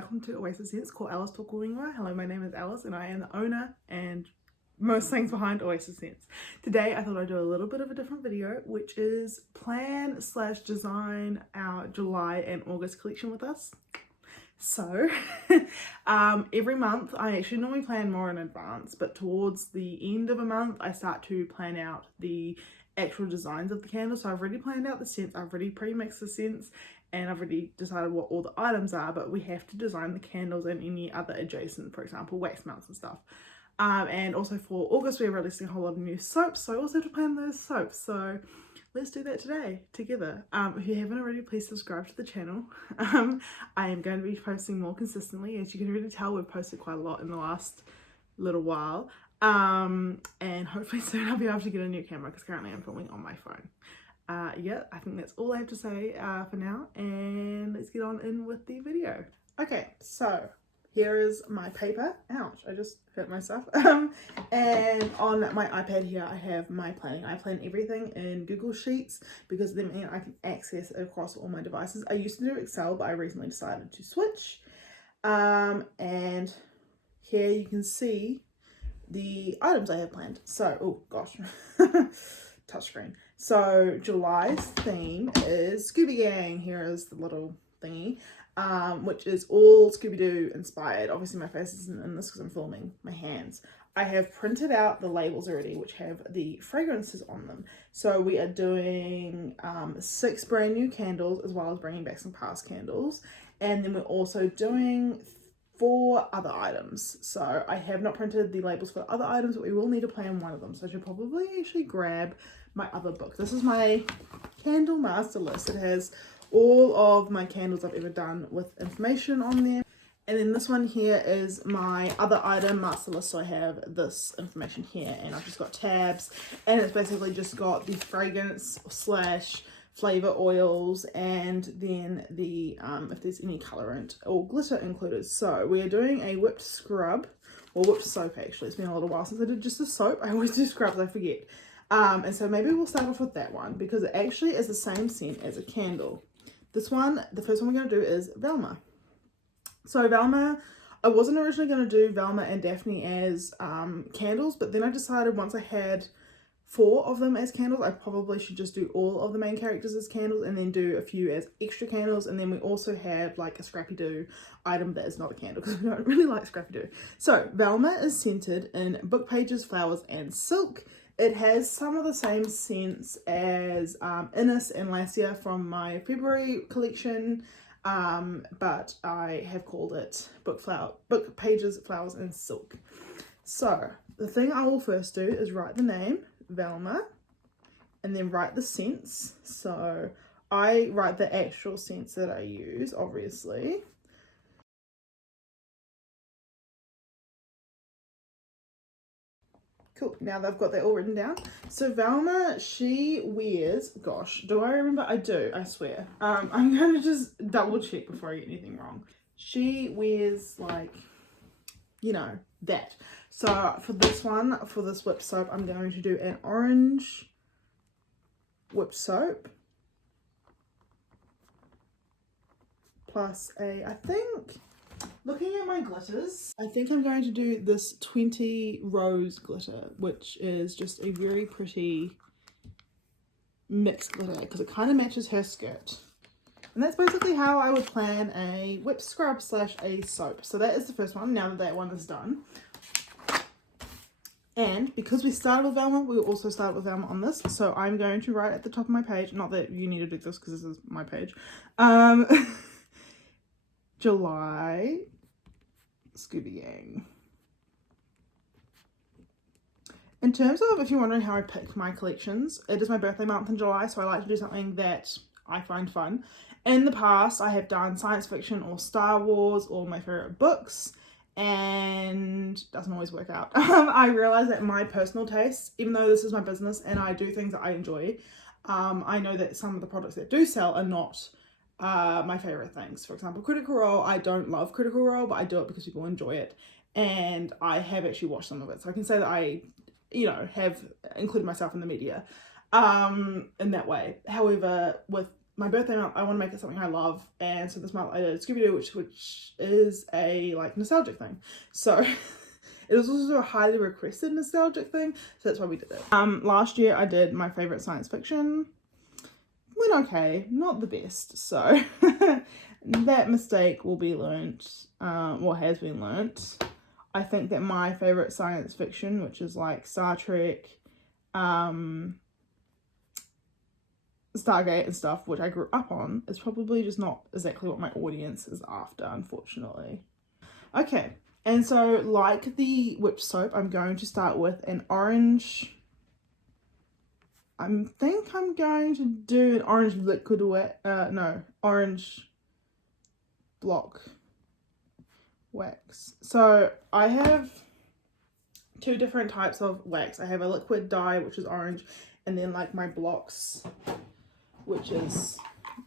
welcome to Oasis Scents, called Alice Tokuinga. Hello, my name is Alice and I am the owner and most things behind Oasis Scents. Today I thought I'd do a little bit of a different video, which is plan slash design our July and August collection with us. So every month I actually normally plan more in advance, but towards the end of a month I start to plan out the actual designs of the candles. So I've already planned out the scents, I've already pre-mixed the scents, and I've already decided what all the items are, but we have to design the candles and any other adjacent, for example, wax melts and stuff. And also for August we're releasing a whole lot of new soaps, so I also have to plan those soaps. So let's do that today together. If you haven't already, please subscribe to the channel. I am going to be posting more consistently. As you can really tell, we've posted quite a lot in the last little while. And hopefully soon I'll be able to get a new camera because currently I'm filming on my phone. Yeah, I think that's all I have to say for now, and let's get on in with the video. Okay, so here is my paper. Ouch, I just hurt myself. And on my iPad here I have my planning. I plan everything in Google Sheets because then I can access it across all my devices. I used to do Excel, but I recently decided to switch. And here you can see the items I have planned. So, oh gosh, touchscreen. So July's theme is Scooby Gang. Here is the little thingy, which is all Scooby-Doo inspired. Obviously my face isn't in this because I'm filming my hands. I have printed out the labels already, which have the fragrances on them. So we are doing 6 brand new candles, as well as bringing back some past candles. And then we're also doing 4 other items. So I have not printed the labels for the other items, but we will need to plan one of them. So I should probably actually grab my other book. This is my candle master list. It has all of my candles I've ever done with information on them. And then this one here is my other item master list. So I have this information here, and I've just got tabs, and it's basically just got the fragrance slash flavor oils, and then the if there's any colorant or glitter included. So we are doing a whipped scrub, or whipped soap actually. It's been a little while since I did just a soap. I always do scrubs, I forget. And so maybe we'll start off with that one because it actually is the same scent as a candle. This one, the first one we're going to do is Velma. So Velma, I wasn't originally going to do Velma and Daphne as candles, but then I decided once I had 4 of them as candles, I probably should just do all of the main characters as candles and then do a few as extra candles. And then we also have like a Scooby-Doo item that is not a candle because we don't really like Scooby-Doo. So Velma is scented in book pages, flowers and silk. It has some of the same scents as Innis and Lassia from my February collection, but I have called it book pages, flowers and silk. So the thing I will first do is write the name Velma and then write the scents. So I write the actual scents that I use, obviously. Cool, now that I've got that all written down. So Velma, she wears, gosh, do I remember? I do, I swear. I'm going to just double check before I get anything wrong. She wears like, you know, that. So for this one, for this whipped soap, I'm going to do an orange whipped soap. Plus I think, looking at my glitters, I think I'm going to do this 20 rose glitter, which is just a very pretty mixed glitter because it kind of matches her skirt. And that's basically how I would plan a whipped scrub slash a soap. So that is the first one, now that that one is done. And because we started with Velma, we will also start with Velma on this. So I'm going to write at the top of my page, not that you need to do this because this is my page, July Scooby Gang. In terms of, if you're wondering how I pick my collections, it is my birthday month in July, so I like to do something that I find fun. In the past, I have done science fiction or Star Wars or my favorite books, and doesn't always work out. I realize that my personal tastes, even though this is my business and I do things that I enjoy, I know that some of the products that do sell are not my favorite things. For example, Critical Role. I don't love Critical Role, but I do it because people enjoy it, and I have actually watched some of it, so I can say that I, you know, have included myself in the media in that way. However, with my birthday month, I want to make it something I love, and so this month I did Scooby-Doo, which is a like nostalgic thing. So it was also a highly requested nostalgic thing, so that's why we did it. Last year I did my favorite science fiction. Went okay, not the best, so that mistake will be learnt, or has been learnt. I think that my favorite science fiction, which is like Star Trek, Stargate and stuff, which I grew up on, is probably just not exactly what my audience is after, unfortunately. Okay, and so like the whipped soap, I'm going to start with an orange. I think I'm going to do an orange liquid orange block wax. So I have two different types of wax. I have a liquid dye, which is orange, and then like my blocks, which is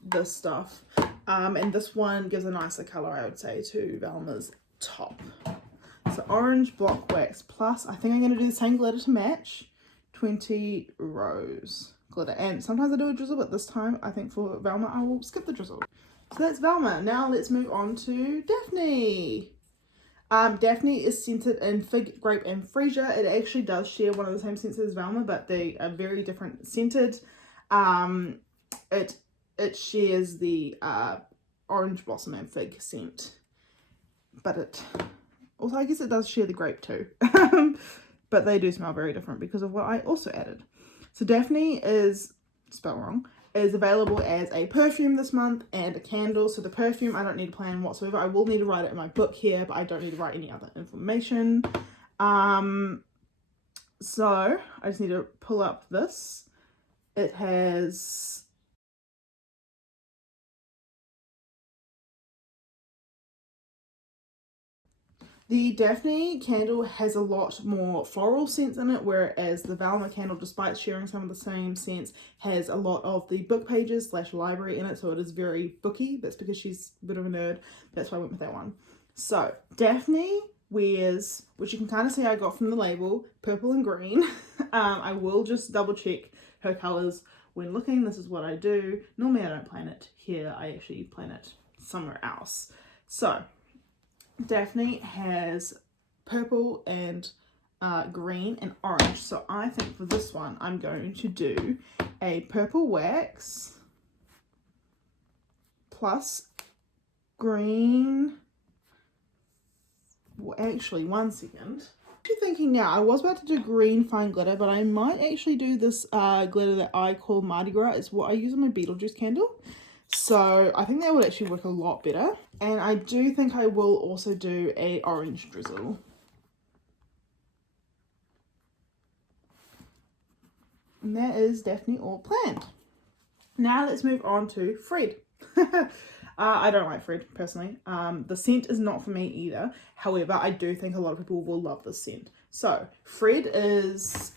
this stuff. And this one gives a nicer color, I would say, to Velma's top. So orange block wax plus, I think I'm going to do the same glitter to match, 20 rose glitter. And sometimes I do a drizzle, but this time I think for Velma I will skip the drizzle. So that's Velma. Now let's move on to Daphne. Daphne is scented in fig, grape, and freesia. It actually does share one of the same scents as Velma, but they are very different scented. It shares the orange blossom and fig scent, but it also, I guess it does share the grape too. But they do smell very different because of what I also added. So Daphne is, spelled wrong, is available as a perfume this month and a candle. So the perfume, I don't need a plan whatsoever. I will need to write it in my book here, but I don't need to write any other information. So I just need to pull up this. It has the Daphne candle has a lot more floral scents in it, whereas the Velma candle, despite sharing some of the same scents, has a lot of the book pages / library in it, so it is very booky. That's because she's a bit of a nerd. That's why I went with that one. So Daphne wears, which you can kind of see I got from the label, purple and green. I will just double check her colours when looking. This is what I do. Normally I don't plan it here. I actually plan it somewhere else. So Daphne has purple and green and orange. So I think for this one, I'm going to do a purple wax plus green. Well, actually, one second. I'm thinking now, I was about to do green fine glitter, but I might actually do this glitter that I call Mardi Gras. It's what I use on my Beetlejuice candle. So I think that would actually work a lot better. And I do think I will also do a orange drizzle. And that is definitely all planned. Now let's move on to Fred. I don't like Fred personally. The scent is not for me either. However, I do think a lot of people will love this scent. So Fred is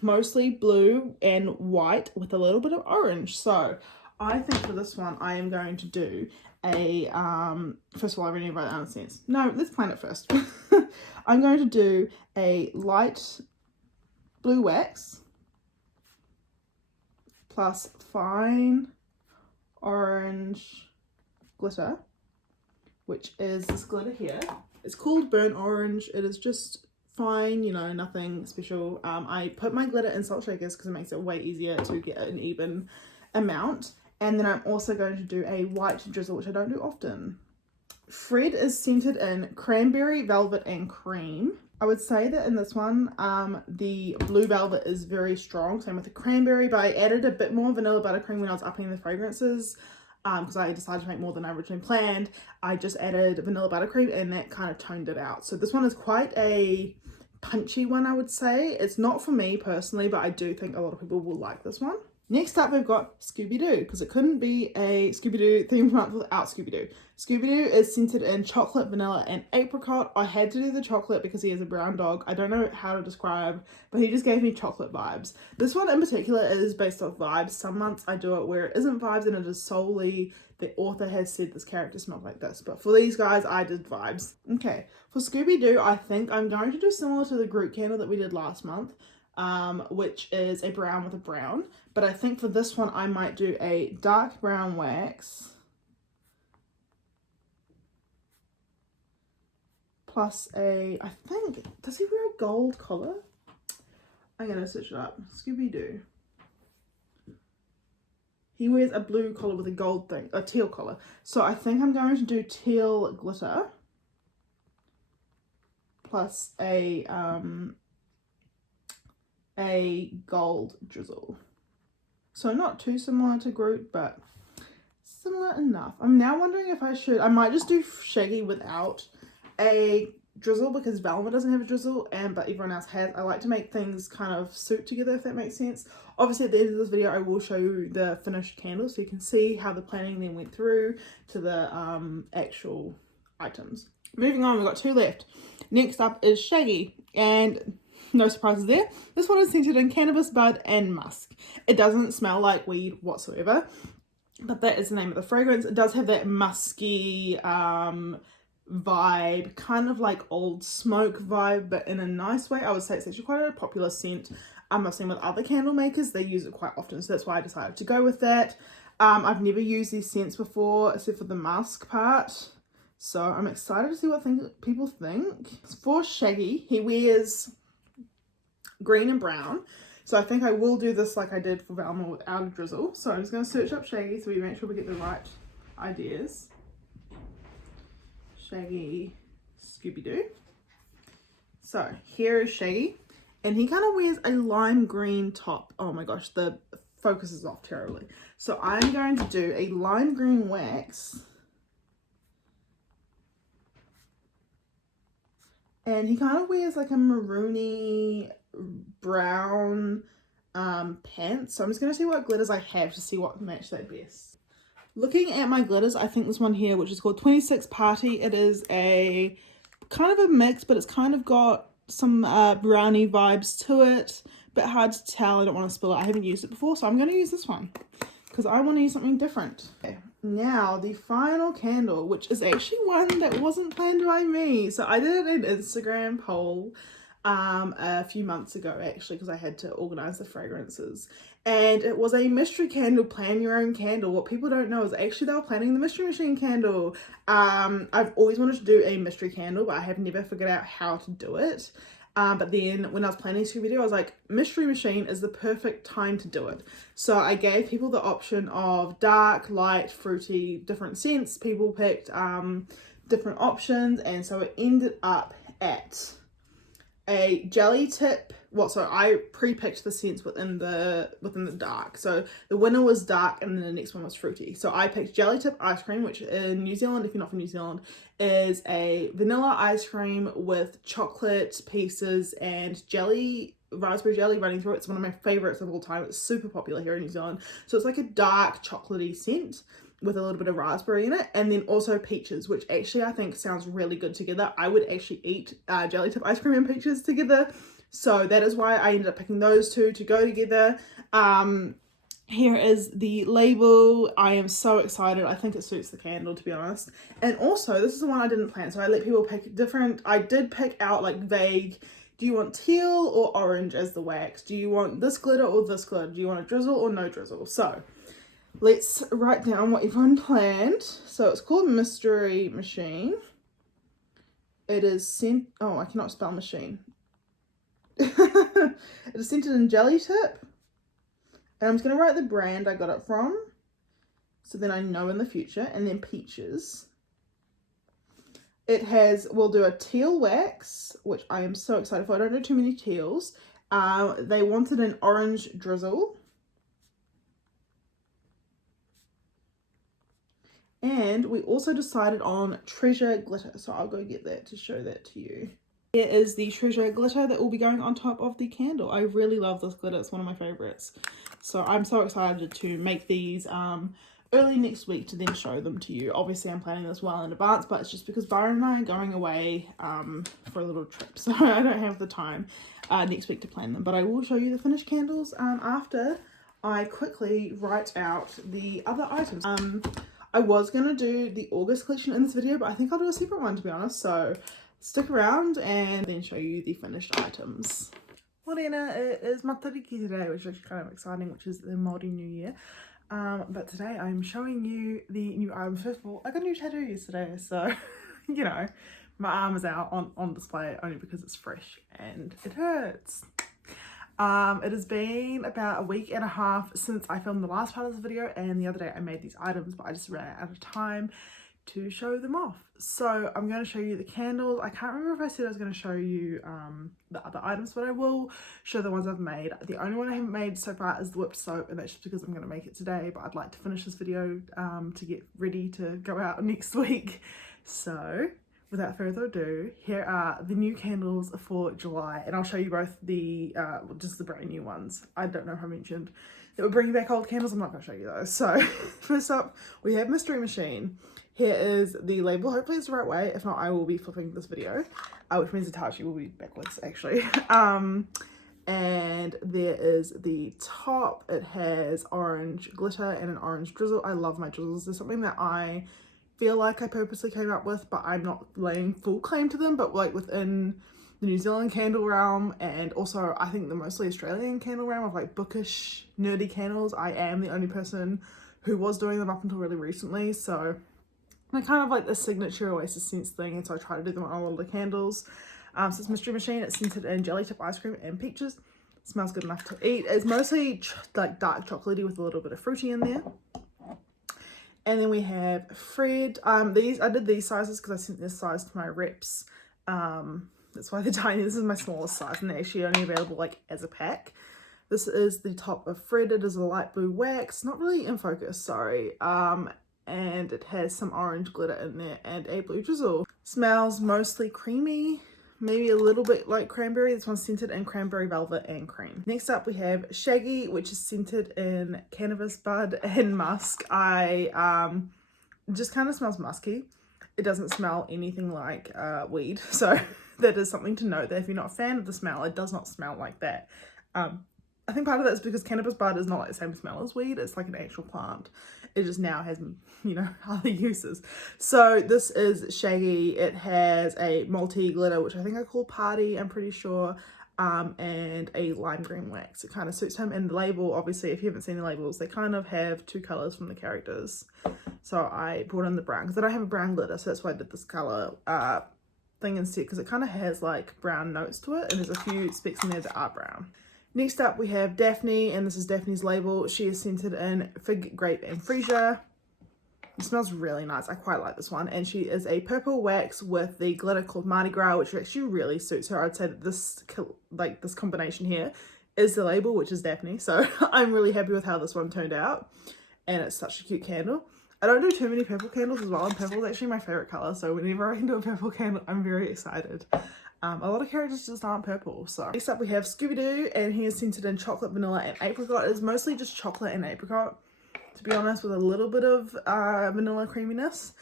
mostly blue and white with a little bit of orange. So I think for this one, I am going to do a, first of all, I really write down the scents. No, let's plan it first. I'm going to do a light blue wax plus fine orange glitter, which is this glitter here. It's called burnt orange. It is just fine, you know, nothing special. I put my glitter in salt shakers because it makes it way easier to get an even amount. And then I'm also going to do a white drizzle, which I don't do often. Fred is scented in cranberry, velvet, and cream. I would say that in this one, the blue velvet is very strong. Same with the cranberry, but I added a bit more vanilla buttercream when I was upping the fragrances because I decided to make more than I originally planned. I just added vanilla buttercream and that kind of toned it out. So this one is quite a punchy one, I would say. It's not for me personally, but I do think a lot of people will like this one. Next up, we've got Scooby-Doo, because it couldn't be a Scooby-Doo themed month without Scooby-Doo. Scooby-Doo is scented in chocolate, vanilla, and apricot. I had to do the chocolate because he is a brown dog. I don't know how to describe, but he just gave me chocolate vibes. This one in particular is based off vibes. Some months I do it where it isn't vibes and it is solely the author has said this character smells like this. But for these guys, I did vibes. Okay, for Scooby-Doo, I think I'm going to do similar to the group candle that we did last month. which is a brown with a brown. But I think for this one I might do a dark brown wax plus a, I think, does he wear a gold collar? I'm gonna search it up. Scooby-Doo. He wears a blue collar with a gold thing, a teal collar. So I think I'm going to do teal glitter plus a gold drizzle. So not too similar to Groot, but similar enough. I'm now wondering if I might just do Shaggy without a drizzle because Velma doesn't have a drizzle but everyone else has. I like to make things kind of suit together, if that makes sense. Obviously at the end of this video I will show you the finished candle so you can see how the planning then went through to the actual items. Moving on, we've got 2 left. Next up is Shaggy, and no surprises there. This one is scented in cannabis, bud and musk. It doesn't smell like weed whatsoever, but that is the name of the fragrance. It does have that musky vibe, kind of like Old Smoke vibe, but in a nice way. I would say it's actually quite a popular scent. I've seen with other candle makers, they use it quite often, so that's why I decided to go with that. I've never used these scents before except for the musk part, so I'm excited to see what people think. For Shaggy, he wears green and brown, so I think I will do this like I did for Velma without a drizzle. So I'm just going to search up Shaggy so we make sure we get the right ideas. Shaggy Scooby-Doo. So here is Shaggy, and he kind of wears a lime green top. Oh my gosh, the focus is off terribly. So I'm going to do a lime green wax, and he kind of wears like a maroony brown pants. So I'm just going to see what glitters I have to see what match that best. Looking at my glitters, I think this one here, which is called 26 Party, it is a kind of a mix, but it's kind of got some brownie vibes to it. Bit hard to tell. I don't want to spill it. I haven't used it before, so I'm going to use this one because I want to use something different. Okay. Now the final candle, which is actually one that wasn't planned by me. So I did an Instagram poll a few months ago actually, because I had to organize the fragrances, and it was a mystery candle, plan your own candle. What people don't know is actually they were planning the mystery machine candle. I've always wanted to do a mystery candle, but I have never figured out how to do it. But then when I was planning Scooby-Doo, I was like, mystery machine is the perfect time to do it. So I gave people the option of dark, light, fruity, different scents. People picked different options, and so it ended up at a jelly tip. So I pre-picked the scents within the dark. So the winner was dark, and then the next one was fruity. So I picked jelly tip ice cream, which in New Zealand, if you're not from New Zealand, is a vanilla ice cream with chocolate pieces and jelly, raspberry jelly running through it. It's one of my favorites of all time. It's super popular here in New Zealand. So it's like a dark chocolatey scent with a little bit of raspberry in it, and then also peaches, which actually I think sounds really good together. I would actually eat jelly tip ice cream and peaches together, so that is why I ended up picking those two to go together. Here is the label. I am so excited. I think it suits the candle, to be honest. And also, this is the one I didn't plan, so I let people pick different. I did pick out like vague, do you want teal or orange as the wax? Do you want this glitter or this glitter? Do you want a drizzle or no drizzle? So let's write down what everyone planned. So it's called Mystery Machine. It is sent. Oh, I cannot spell machine. It is scented in jelly tip. And I'm just going to write the brand I got it from, so then I know in the future. And then peaches. It has, we'll do a teal wax, which I am so excited for. I don't do too many teals. They wanted an orange drizzle. And we also decided on treasure glitter. So I'll go get that to show that to you. Here is the treasure glitter that will be going on top of the candle. I really love this glitter. It's one of my favorites. So I'm so excited to make these early next week to then show them to you. Obviously I'm planning this well in advance, but it's just because Byron and I are going away for a little trip. So I don't have the time next week to plan them. But I will show you the finished candles after I quickly write out the other items. I was going to do the August collection in this video, but I think I'll do a separate one, to be honest. So stick around and then show you the finished items. Morena, it is Matariki today, which is kind of exciting, which is the Māori New Year. But today I'm showing you the new items. First of all, I got a new tattoo yesterday, so, you know, my arm is out on display only because it's fresh and it hurts. It has been about a week and a half since I filmed the last part of this video, and the other day I made these items, but I just ran out of time to show them off. So I'm going to show you the candles. I can't remember if I said I was going to show you the other items, but I will show the ones I've made. The only one I haven't made so far is the whipped soap, and that's just because I'm going to make it today, but I'd like to finish this video to get ready to go out next week. So without further ado, here are the new candles for July, and I'll show you both the just the brand new ones. I don't know if I mentioned that we're bringing back old candles. I'm not going to show you those. So first up, we have Mystery Machine. Here is the label. Hopefully it's the right way. If not, I will be flipping this video, which means the Tachi will be backwards actually. And there is the top. It has orange glitter and an orange drizzle. I love my drizzles. There's something that I feel like I purposely came up with, but I'm not laying full claim to them, but like within the New Zealand candle realm, and also I think the mostly Australian candle realm of like bookish nerdy candles, I am the only person who was doing them up until really recently. So they're kind of like the signature Oasis scents thing, and so I try to do them on a lot of the candles. So it's Mystery Machine. It's scented in jelly tip ice cream and peaches. It smells good enough to eat. It's mostly like dark chocolatey with a little bit of fruity in there. And then we have Fred. I did these sizes because I sent this size to my reps. That's why they're tiny. This is my smallest size, and they're actually only available like as a pack. This is the top of Fred. It is a light blue wax, not really in focus, sorry. And it has some orange glitter in there and a blue drizzle. Smells mostly creamy, maybe a little bit like cranberry. This one's scented in cranberry velvet and cream. Next up we have Shaggy, which is scented in cannabis bud and musk. Just kind of smells musky. It doesn't smell anything like weed, so that is something to note, that if you're not a fan of the smell, it does not smell like that. I think part of that is because cannabis bud is not like the same smell as weed. It's like an actual plant. It just now has, you know, other uses. So this is Shaggy. It has a multi-glitter, which I think I call Party, I'm pretty sure, and a lime green wax. It kind of suits him. And the label, obviously, if you haven't seen the labels, they kind of have two colours from the characters. So I brought in the brown, because I don't have a brown glitter, so that's why I did this colour thing instead, because it kind of has like brown notes to it, and there's a few specks in there that are brown. Next up we have Daphne, and this is Daphne's label. She is scented in fig, grape and freesia. It smells really nice. I quite like this one. And she is a purple wax with the glitter called Mardi Gras, which actually really suits her. I'd say that this combination here is the label, which is Daphne. So I'm really happy with how this one turned out. And it's such a cute candle. I don't do too many purple candles as well, and purple is actually my favorite color. So whenever I can do a purple candle, I'm very excited. A lot of characters just aren't purple. So next up we have Scooby-Doo, and he is scented in chocolate, vanilla and apricot. It's mostly just chocolate and apricot, to be honest, with a little bit of vanilla creaminess.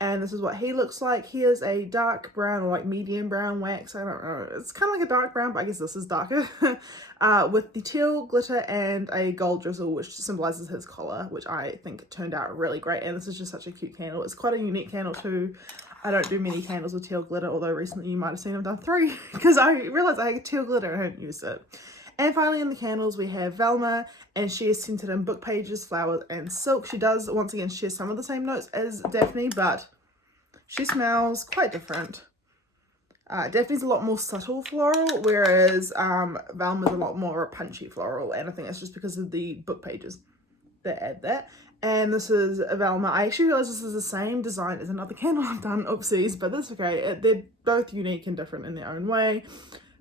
And this is what he looks like. He is a dark brown or like medium brown wax. I don't know. It's kind of like a dark brown, but I guess this is darker. With the teal glitter and a gold drizzle, which symbolizes his collar, which I think turned out really great. And this is just such a cute candle. It's quite a unique candle too. I don't do many candles with teal glitter, although recently you might have seen I've done 3 because I realized I had teal glitter and I hadn't used it. And finally in the candles we have Velma, and she is scented in book pages, flowers and silk. She does once again share some of the same notes as Daphne, but she smells quite different. Daphne's a lot more subtle floral, whereas Velma's a lot more punchy floral, and I think that's just because of the book pages that add that. And this is Velma. I actually realized this is the same design as another candle I've done, oopsies, but that's okay. They're both unique and different in their own way.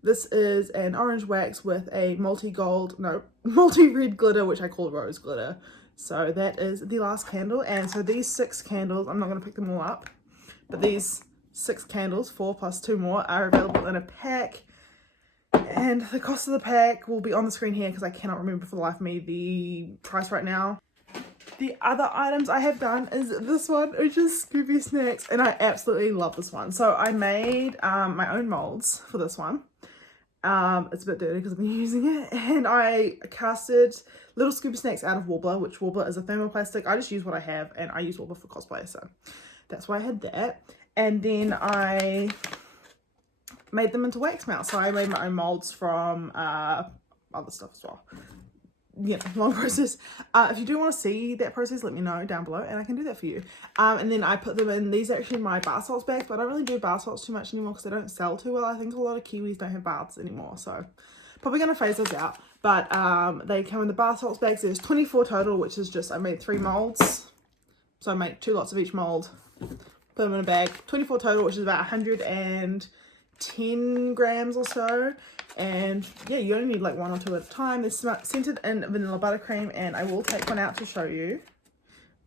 This is an orange wax with a multi-red glitter, which I call rose glitter. So that is the last candle. And so these 6 candles, I'm not going to pick them all up, but these 6 candles, 4 plus 2 more, are available in a pack. And the cost of the pack will be on the screen here because I cannot remember for the life of me the price right now. The other items I have done is this one, which is Scooby Snacks, and I absolutely love this one. So I made my own molds for this one. It's a bit dirty because I've been using it, and I casted little Scooby Snacks out of Warbler, which Warbler is a thermoplastic. I just use what I have, and I use Warbler for cosplay, so that's why I had that. And then I made them into wax melts. So I made my own molds from other stuff as well. Yeah, long process. If you do want to see that process, let me know down below and I can do that for you. And then I put them in, these are actually my bar salts bags, but I don't really do bar salts too much anymore because they don't sell too well. I think a lot of Kiwis don't have baths anymore, so probably going to phase those out. But they come in the bar salts bags. There's 24 total, which is just, I made 3 molds. So I make 2 lots of each mold, put them in a bag. 24 total, which is about 110 grams or so. And yeah, you only need like 1 or 2 at a time. They're scented in vanilla buttercream, and I will take one out to show you.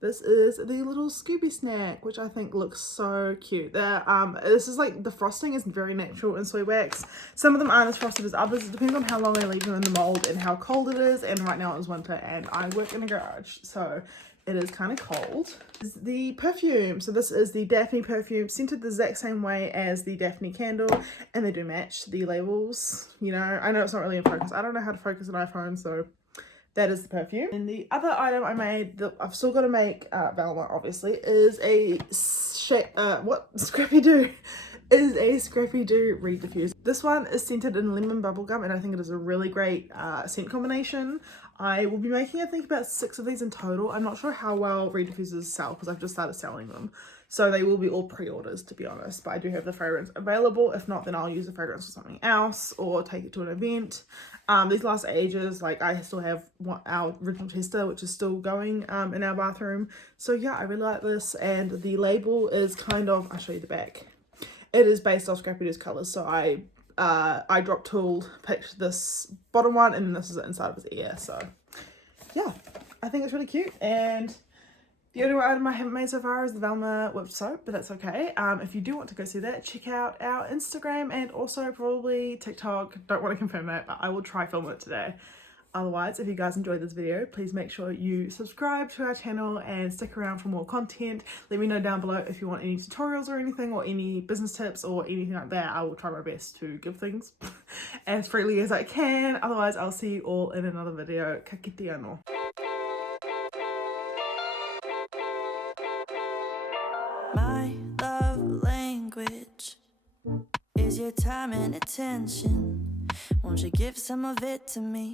This is the little Scooby snack, which I think looks so cute. This is like, the frosting is very natural in soy wax. Some of them aren't as frosted as others. It depends on how long I leave them in the mold and how cold it is. And right now it's winter and I work in a garage, so it is kind of cold. This is the perfume. So this is the Daphne perfume, scented the exact same way as the Daphne Candle, and they do match the labels. You know, I know it's not really in focus. I don't know how to focus an iPhone, so that is the perfume. And the other item I made that I've still got to make, Velma obviously, is a Scooby-Doo. Is a Scooby-Doo reed diffuser. This one is scented in lemon bubblegum, and I think it is a really great scent combination. I will be making, I think, about 6 of these in total. I'm not sure how well reed diffusers sell because I've just started selling them. So they will be all pre-orders, to be honest. But I do have the fragrance available. If not, then I'll use the fragrance for something else or take it to an event. These last ages. Like, I still have our original tester, which is still going in our bathroom. So yeah, I really like this. And the label is kind of, I'll show you the back. It is based off Scooby-Doo's colours. So I drop tooled, picked this bottom one, and this is the inside of his ear. So yeah, I think it's really cute. And the only item I haven't made so far is the Velma whipped soap, but that's okay. If you do want to go see that, check out our Instagram and also probably TikTok. Don't want to confirm that, but I will try film it today. Otherwise, if you guys enjoyed this video, please make sure you subscribe to our channel and stick around for more content. Let me know down below if you want any tutorials or anything, or any business tips or anything like that. I will try my best to give things as freely as I can. Otherwise, I'll see you all in another video. Ka kite anō. My love language is your time and attention. Won't you give some of it to me?